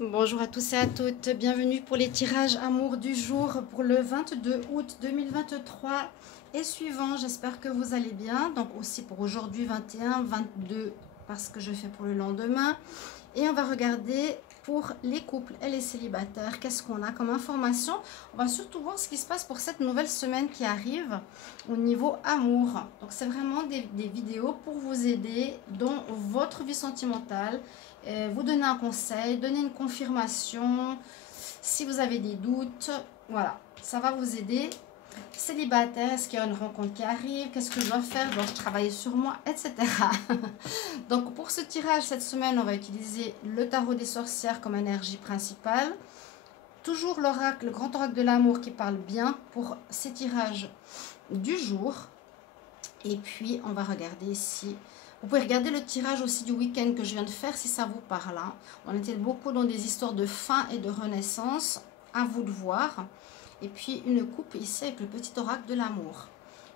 Bonjour à tous et à toutes, bienvenue pour les tirages amour du jour pour le 22 août 2023 et suivant. J'espère que vous allez bien. Donc aussi pour aujourd'hui 21, 22 parce que je fais pour le lendemain. Et on va regarder pour les couples et les célibataires. Qu'est-ce qu'on a comme information? On va surtout voir ce qui se passe pour cette nouvelle semaine qui arrive au niveau amour. Donc c'est vraiment des vidéos pour vous aider dans votre vie sentimentale. Vous donner un conseil, donner une confirmation, si vous avez des doutes, voilà, ça va vous aider. Célibataire, est-ce qu'il y a une rencontre qui arrive? Qu'est-ce que je dois faire? Dois-je travailler sur moi? Etc. Donc pour ce tirage cette semaine, on va utiliser le tarot des sorcières comme énergie principale. Toujours l'oracle, le grand oracle de l'amour qui parle bien pour ces tirages du jour. Et puis on va regarder ici. Vous pouvez regarder le tirage aussi du week-end que je viens de faire si ça vous parle. On était beaucoup dans des histoires de fin et de renaissance. À vous de voir. Et puis une coupe ici avec le petit oracle de l'amour.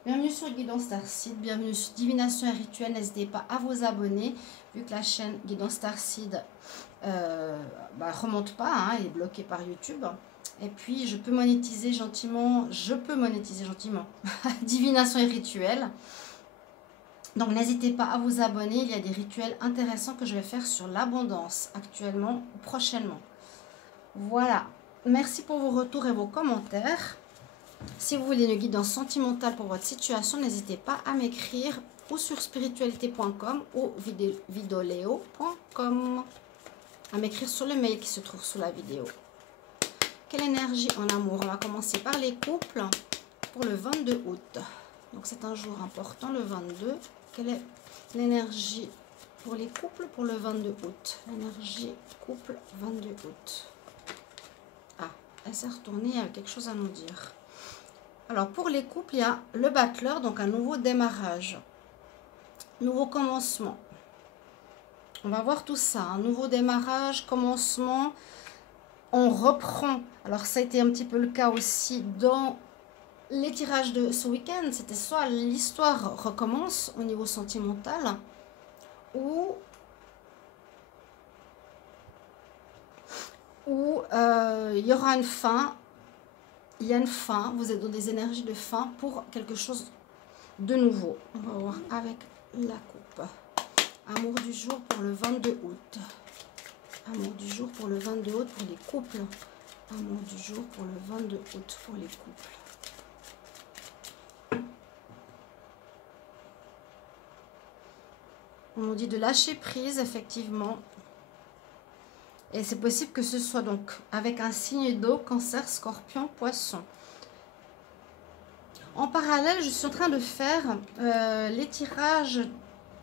Bienvenue sur Guidance Starseed, bienvenue sur Divination et Rituel. N'hésitez pas à vous abonner vu que la chaîne Guidance Starseed remonte pas, elle est bloquée par YouTube. Et puis je peux monétiser gentiment, Divination et Rituel. Donc n'hésitez pas à vous abonner, il y a des rituels intéressants que je vais faire sur l'abondance actuellement ou prochainement. Voilà, merci pour vos retours et vos commentaires. Si vous voulez une guidance sentimentale pour votre situation, n'hésitez pas à m'écrire ou sur spiritualité.com ou vidoleo.com, à m'écrire sur le mail qui se trouve sous la vidéo. Quelle énergie en amour? On va commencer par les couples pour le 22 août. Donc c'est un jour important, le 22. Quelle est l'énergie pour les couples pour le 22 août? L'énergie couple 22 août. Ah, elle s'est retournée, il y a quelque chose à nous dire. Alors pour les couples, il y a le battleur, donc un nouveau démarrage. Nouveau commencement. On va voir tout ça. Un nouveau démarrage, commencement. On reprend. Alors ça a été un petit peu le cas aussi dans les tirages de ce week-end. C'était soit l'histoire recommence au niveau sentimental ou il y aura une fin. Il y a une fin. Vous êtes dans des énergies de fin pour quelque chose de nouveau. On va voir avec la coupe. Amour du jour pour le 22 août. Amour du jour pour le 22 août pour les couples. Amour du jour pour le 22 août pour les couples. On nous dit de lâcher prise, effectivement. Et c'est possible que ce soit donc avec un signe d'eau, cancer, scorpion, poisson. En parallèle, je suis en train de faire les tirages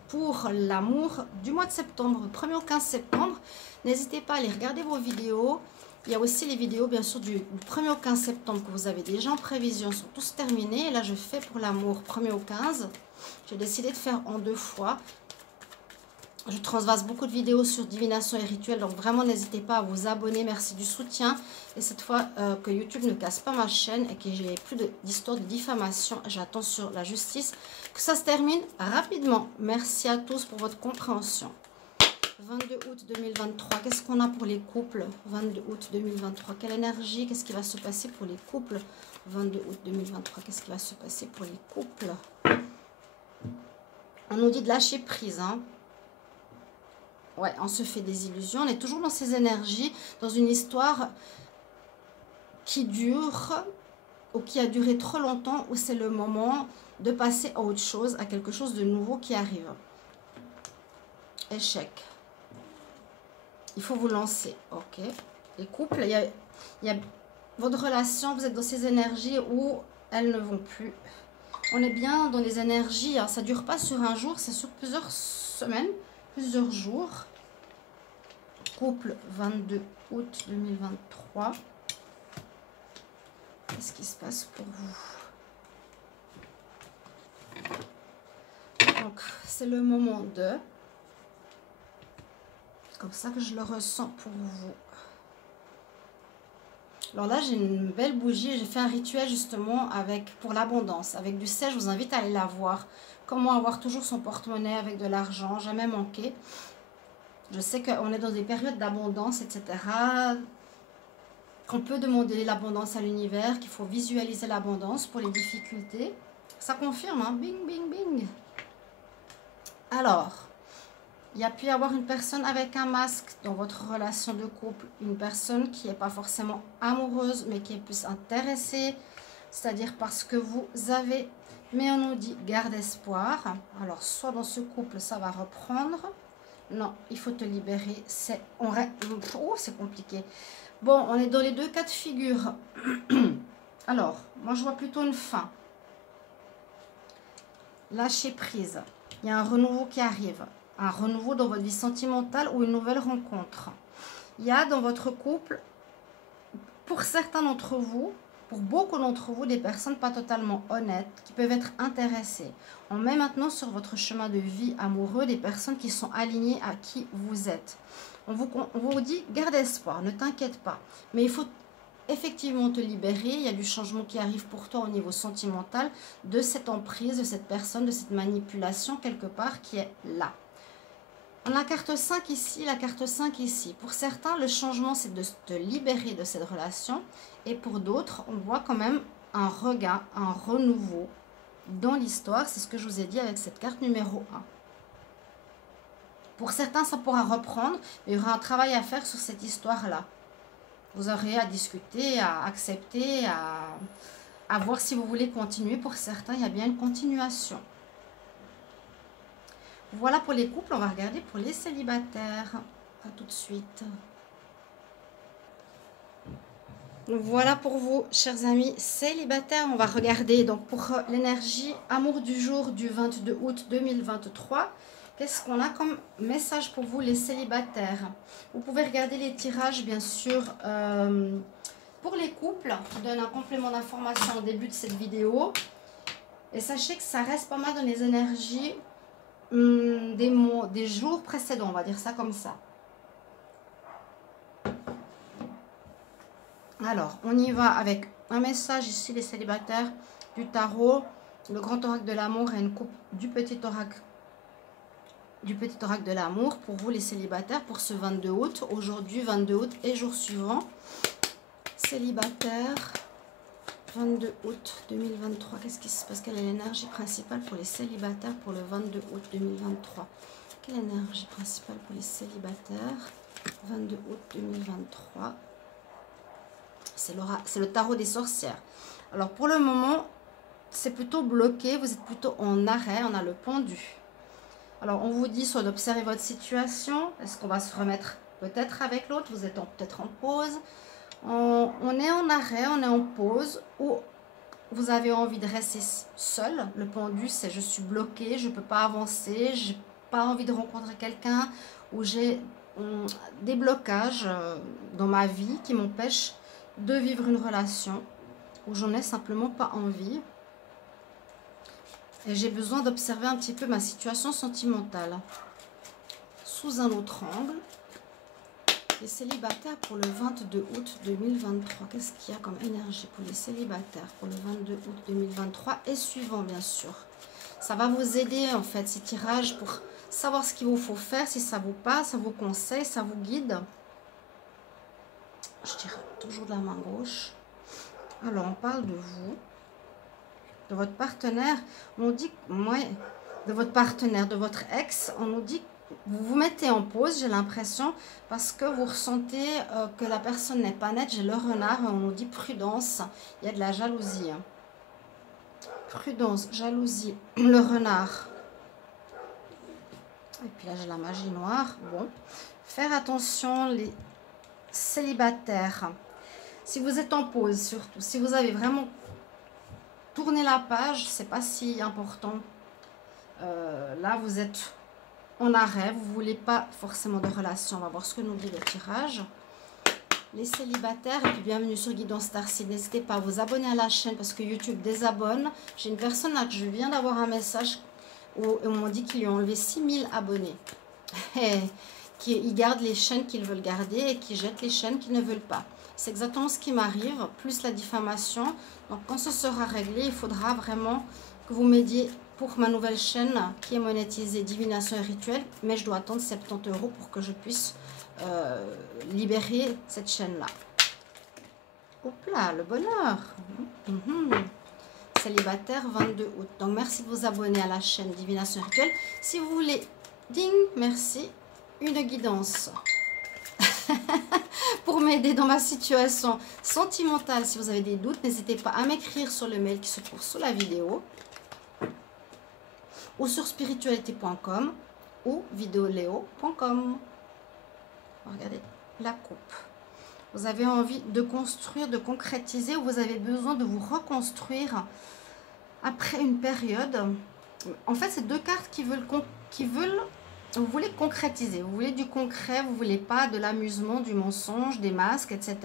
pour l'amour du mois de septembre, 1er au 15 septembre. N'hésitez pas à aller regarder vos vidéos. Il y a aussi les vidéos, bien sûr, du 1er au 15 septembre que vous avez déjà en prévision, sont tous terminés. Et là, je fais pour l'amour 1er au 15. J'ai décidé de faire en 2 fois. Je transvase beaucoup de vidéos sur divination et rituel, donc vraiment n'hésitez pas à vous abonner, merci du soutien. Et cette fois que YouTube ne casse pas ma chaîne et que j'ai plus d'histoire de diffamation, j'attends sur la justice que ça se termine rapidement. Merci à tous pour votre compréhension. 22 août 2023, qu'est-ce qu'on a pour les couples? 22 août 2023, quelle énergie? Qu'est-ce qui va se passer pour les couples? 22 août 2023, qu'est-ce qui va se passer pour les couples? On nous dit de lâcher prise, Ouais, on se fait des illusions. On est toujours dans ces énergies, dans une histoire qui dure ou qui a duré trop longtemps, où c'est le moment de passer à autre chose, à quelque chose de nouveau qui arrive. Échec. Il faut vous lancer. Ok. Les couples, il y a votre relation, vous êtes dans ces énergies où elles ne vont plus. On est bien dans les énergies, ça ne dure pas sur un jour, c'est sur plusieurs semaines, plusieurs jours. Couple 22 août 2023. Qu'est-ce qui se passe pour vous? Donc, c'est le moment de... Comme ça que je le ressens pour vous. Alors là, j'ai une belle bougie. J'ai fait un rituel justement pour l'abondance. Avec du sel, je vous invite à aller la voir. Comment avoir toujours son porte-monnaie avec de l'argent, jamais manquer. Je sais qu'on est dans des périodes d'abondance, etc. Qu'on peut demander l'abondance à l'univers, qu'il faut visualiser l'abondance pour les difficultés. Ça confirme, hein? Bing, bing, bing. Alors, il y a pu y avoir une personne avec un masque dans votre relation de couple. Une personne qui n'est pas forcément amoureuse, mais qui est plus intéressée. C'est-à-dire parce que vous avez... Mais on nous dit, garde espoir. Alors, soit dans ce couple, ça va reprendre. Non, il faut te libérer. C'est compliqué. Bon, on est dans les deux cas de figure. Alors, moi, je vois plutôt une fin. Lâcher prise. Il y a un renouveau qui arrive. Un renouveau dans votre vie sentimentale ou une nouvelle rencontre. Il y a dans votre couple, pour certains d'entre vous, pour beaucoup d'entre vous, des personnes pas totalement honnêtes qui peuvent être intéressées. On met maintenant sur votre chemin de vie amoureux des personnes qui sont alignées à qui vous êtes. On vous dit, garde espoir, ne t'inquiète pas. Mais il faut effectivement te libérer. Il y a du changement qui arrive pour toi au niveau sentimental de cette emprise, de cette personne, de cette manipulation quelque part qui est là. On a la carte 5 ici, la carte 5 ici. Pour certains, le changement, c'est de te libérer de cette relation. Et pour d'autres, on voit quand même un regain, un renouveau dans l'histoire. C'est ce que je vous ai dit avec cette carte numéro 1. Pour certains, ça pourra reprendre, mais il y aura un travail à faire sur cette histoire-là. Vous aurez à discuter, à accepter, à voir si vous voulez continuer. Pour certains, il y a bien une continuation. Voilà pour les couples, on va regarder pour les célibataires. À tout de suite. Voilà pour vous, chers amis célibataires. On va regarder donc pour l'énergie amour du jour du 22 août 2023. Qu'est-ce qu'on a comme message pour vous, les célibataires? Vous pouvez regarder les tirages, bien sûr, pour les couples. Je donne un complément d'information au début de cette vidéo. Et sachez que ça reste pas mal dans les énergies des jours précédents, on va dire ça comme ça. Alors, on y va avec un message ici, les célibataires du tarot, le grand oracle de l'amour et une coupe du petit oracle de l'amour pour vous, les célibataires, pour ce 22 août. Aujourd'hui, 22 août et jour suivant. Célibataires, 22 août 2023. Qu'est-ce qui se passe? Quelle est l'énergie principale pour les célibataires pour le 22 août 2023? Quelle est l'énergie principale pour les célibataires 22 août 2023? C'est le tarot des sorcières. Alors pour le moment, c'est plutôt bloqué. Vous êtes plutôt en arrêt. On a le pendu. Alors on vous dit soit d'observer votre situation. Est-ce qu'on va se remettre peut-être avec l'autre? Vous êtes peut-être en pause. On est en arrêt, on est en pause. Ou vous avez envie de rester seul. Le pendu, c'est je suis bloqué, je ne peux pas avancer. Je n'ai pas envie de rencontrer quelqu'un. Ou j'ai des blocages dans ma vie qui m'empêchent de vivre une relation où j'en ai simplement pas envie et j'ai besoin d'observer un petit peu ma situation sentimentale sous un autre angle. Les célibataires pour le 22 août 2023, qu'est-ce qu'il y a comme énergie pour les célibataires pour le 22 août 2023 et suivant, bien sûr. Ça va vous aider en fait ces tirages pour savoir ce qu'il vous faut faire, si ça vous passe, ça vous conseille, ça vous guide. Je tire toujours de la main gauche. Alors, on parle de vous, de votre partenaire. On dit, de votre partenaire, de votre ex, on nous dit que vous vous mettez en pause, j'ai l'impression, parce que vous ressentez que la personne n'est pas nette. J'ai le renard et on nous dit prudence. Il y a de la jalousie. Prudence, jalousie, le renard. Et puis là, j'ai la magie noire. Bon, faire attention, les célibataires, si vous êtes en pause, surtout si vous avez vraiment tourné la page, c'est pas si important. Là vous êtes en arrêt, vous voulez pas forcément de relation. On va voir ce que nous dit le tirage. Les célibataires, et puis bienvenue sur Guidance Starseed. N'hésitez pas à vous abonner à la chaîne parce que YouTube désabonne. J'ai une personne là que je viens d'avoir un message où on m'a dit qu'ils lui ont enlevé 6000 abonnés. Ils gardent les chaînes qu'ils veulent garder et qui jettent les chaînes qu'ils ne veulent pas. C'est exactement ce qui m'arrive, plus la diffamation. Donc quand ce sera réglé, il faudra vraiment que vous m'aidiez pour ma nouvelle chaîne qui est monétisée Divination et Rituel, mais je dois attendre 70 € pour que je puisse libérer cette chaîne-là. Hop là, le bonheur. Célibataire, 22 août. Donc, merci de vous abonner à la chaîne Divination et Rituel. Si vous voulez, ding, merci, une guidance pour m'aider dans ma situation sentimentale. Si vous avez des doutes, n'hésitez pas à m'écrire sur le mail qui se trouve sous la vidéo ou sur spiritualité.com ou videoleo.com. Regardez la coupe. Vous avez envie de construire, de concrétiser, ou vous avez besoin de vous reconstruire après une période. En fait, c'est deux cartes qui veulent vous voulez concrétiser, vous voulez du concret, vous voulez pas de l'amusement, du mensonge, des masques, etc.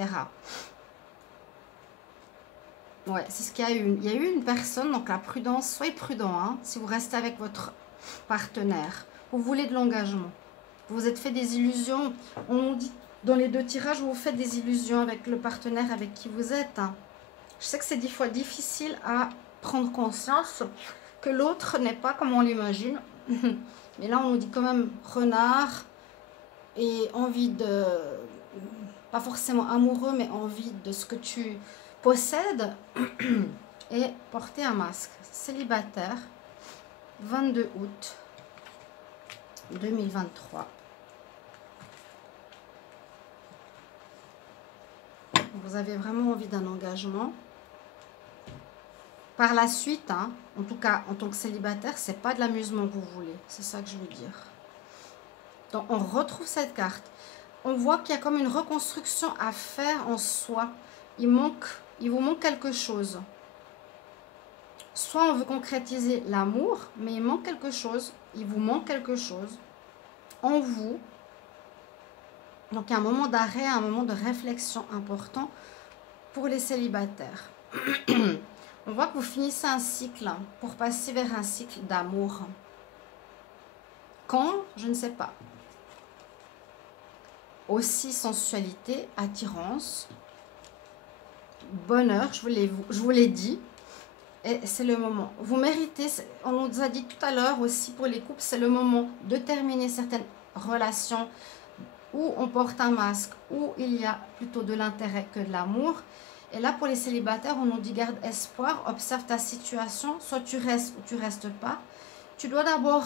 Ouais, c'est ce qu'il y a eu. Il y a eu une personne, donc la prudence, soyez prudent, hein, si vous restez avec votre partenaire. Vous voulez de l'engagement. Vous vous êtes fait des illusions. On dit dans les deux tirages, vous faites des illusions avec le partenaire avec qui vous êtes. Hein. Je sais que c'est des fois difficile à prendre conscience que l'autre n'est pas comme on l'imagine. Mais là, on nous dit quand même renard et envie de, pas forcément amoureux, mais envie de ce que tu possèdes et porter un masque. Célibataire, 22 août 2023. Vous avez vraiment envie d'un engagement. Par la suite, hein, en tout cas, en tant que célibataire, c'est pas de l'amusement que vous voulez. C'est ça que je veux dire. Donc, on retrouve cette carte. On voit qu'il y a comme une reconstruction à faire en soi. Il vous manque quelque chose. Soit on veut concrétiser l'amour, mais il manque quelque chose. Il vous manque quelque chose en vous. Donc, il y a un moment d'arrêt, un moment de réflexion important pour les célibataires. On voit que vous finissez un cycle pour passer vers un cycle d'amour. Quand? Je ne sais pas. Aussi sensualité, attirance, bonheur, je vous l'ai dit. Et c'est le moment. Vous méritez, on nous a dit tout à l'heure aussi pour les couples, c'est le moment de terminer certaines relations où on porte un masque, où il y a plutôt de l'intérêt que de l'amour. Et là, pour les célibataires, on nous dit garde espoir, observe ta situation, soit tu restes ou tu restes pas. Tu dois d'abord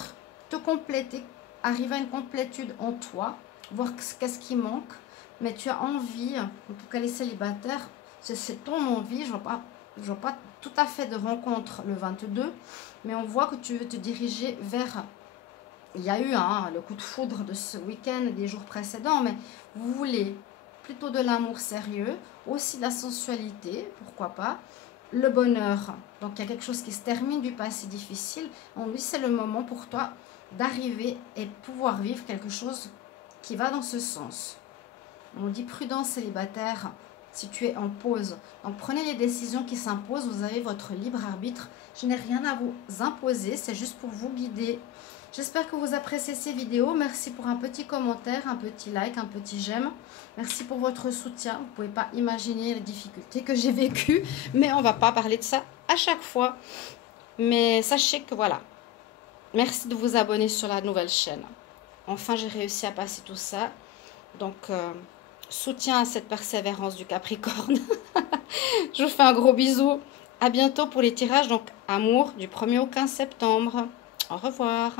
te compléter, arriver à une complétude en toi, voir qu'est-ce qui manque. Mais tu as envie, en tout cas les célibataires, c'est ton envie, je vois pas tout à fait de rencontre le 22, mais on voit que tu veux te diriger vers... Il y a eu le coup de foudre de ce week-end, des jours précédents, mais vous voulez plutôt de l'amour sérieux, aussi de la sensualité, pourquoi pas, le bonheur. Donc il y a quelque chose qui se termine du passé difficile. En lui, c'est le moment pour toi d'arriver et pouvoir vivre quelque chose qui va dans ce sens. On dit prudence célibataire si tu es en pause. Donc prenez les décisions qui s'imposent, vous avez votre libre arbitre. Je n'ai rien à vous imposer, c'est juste pour vous guider. J'espère que vous appréciez ces vidéos. Merci pour un petit commentaire, un petit like, un petit j'aime. Merci pour votre soutien. Vous ne pouvez pas imaginer les difficultés que j'ai vécues, mais on ne va pas parler de ça à chaque fois. Mais sachez que voilà, merci de vous abonner sur la nouvelle chaîne. Enfin, j'ai réussi à passer tout ça. Donc, soutien à cette persévérance du Capricorne. Je vous fais un gros bisou. À bientôt pour les tirages. Donc, amour du 1er au 15 septembre. Au revoir.